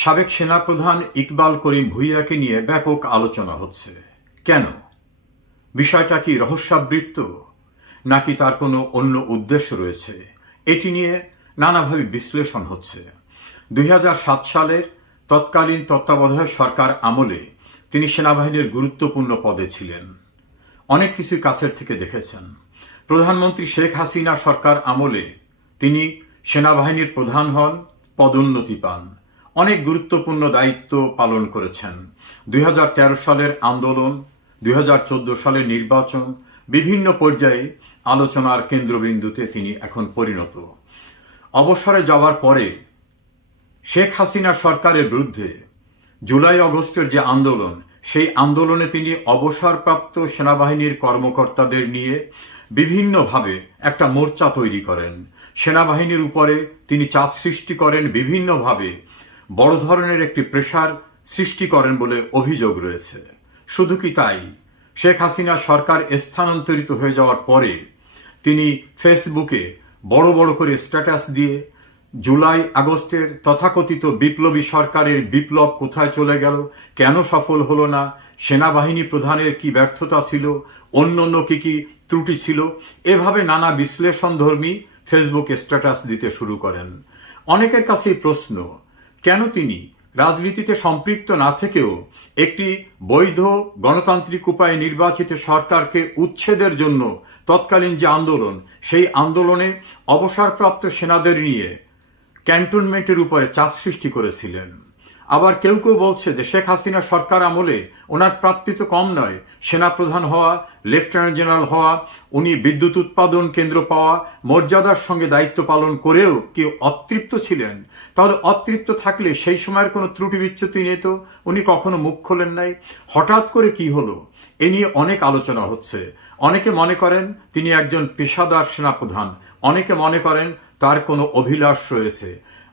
সাবেক সেনাপ্রধান ইকবাল করিম ভূঁইয়াকে নিয়ে ব্যাপক আলোচনা হচ্ছে। কেন? বিষয়টা কি রহস্যাবৃত্ত, নাকি তার কোনো অন্য উদ্দেশ্য রয়েছে? এটি নিয়ে নানাভাবে বিশ্লেষণ হচ্ছে। 2007 সালের তৎকালীন তত্ত্বাবধায়ক সরকার আমলে তিনি সেনাবাহিনীর গুরুত্বপূর্ণ পদে ছিলেন। অনেক কিছুই কাছের থেকে দেখেছেন। প্রধানমন্ত্রী শেখ হাসিনা সরকার আমলে তিনি সেনাবাহিনীর প্রধান হন, পদোন্নতি পান, অনেক গুরুত্বপূর্ণ দায়িত্ব পালন করেছেন। 2013 সালের আন্দোলন, 2014 সালের নির্বাচন, বিভিন্ন পর্যায়ে আলোচনার কেন্দ্রবিন্দুতে তিনি এখন পরিণত। অবসরে যাওয়ার পরে শেখ হাসিনা সরকারের বিরুদ্ধে জুলাই আগস্টের যে আন্দোলন, সেই আন্দোলনে তিনি অবসরপ্রাপ্ত সেনাবাহিনীর কর্মকর্তাদের নিয়ে বিভিন্নভাবে একটা মোর্চা তৈরি করেন। সেনাবাহিনীর উপরে তিনি চাপ সৃষ্টি করেন, বিভিন্নভাবে বড় ধরনের একটি প্রেসার সৃষ্টি করেন বলে অভিযোগ রয়েছে। শুধু কি তাই, শেখ হাসিনা সরকার স্থানান্তরিত হয়ে যাওয়ার পরে তিনি ফেসবুকে বড় বড় করে স্ট্যাটাস দিয়ে জুলাই আগস্টের তথাকথিত বিপ্লবী সরকারের বিপ্লব কোথায় চলে গেল, কেন সফল হলো না, সেনাবাহিনী প্রধানের কি ব্যর্থতা ছিল, অন্য কি ত্রুটি ছিল, এভাবে নানা বিশ্লেষণধর্মী ফেসবুকে স্ট্যাটাস দিতে শুরু করেন। অনেকের কাছেই প্রশ্ন, কেন তিনি রাজনীতিতে সম্পৃক্ত না থেকেও একটি বৈধ গণতান্ত্রিক উপায়ে নির্বাচিত সরকারকে উচ্ছেদের জন্য তৎকালীন যে আন্দোলন, সেই আন্দোলনে অবসরপ্রাপ্ত সেনাদের নিয়ে ক্যান্টনমেন্টের উপরে চাপ সৃষ্টি করেছিলেন। আবার কেউ বলছে যে শেখ হাসিনা সরকার আমলে ওনার প্রাপ্তি তো কম নয়, সেনাপ্রধান হওয়া, লেফটেন্যান্ট জেনারেল হওয়া, উনি বিদ্যুৎ উৎপাদন কেন্দ্র পাওয়া, মর্যাদার সঙ্গে দায়িত্ব পালন করেও কি অতৃপ্ত ছিলেন? তাহলে অতৃপ্ত থাকলে সেই সময়ের কোনো ত্রুটি বিচ্যুতি নিয়ে তো উনি কখনো মুখ খোলেন নাই। হঠাৎ করে কি হলো, এ নিয়ে অনেক আলোচনা হচ্ছে। অনেকে মনে করেন তিনি একজন পেশাদার সেনাপ্রধান, অনেকে মনে করেন তার কোনো অভিলাষ রয়েছে।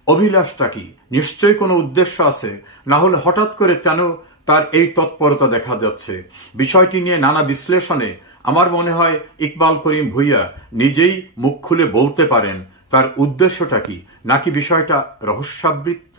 অভিলাষটা কি? নিশ্চয়ই কোনো উদ্দেশ্য আছে, না হলে হঠাৎ করে কেন তার এই তৎপরতা দেখা যাচ্ছে? বিষয়টি নিয়ে নানা বিশ্লেষণে আমার মনে হয় ইকবাল করিম ভূঁইয়া নিজেই মুখ খুলে বলতে পারেন তার উদ্দেশ্যটা কি, নাকি বিষয়টা রহস্যাবৃত্ত।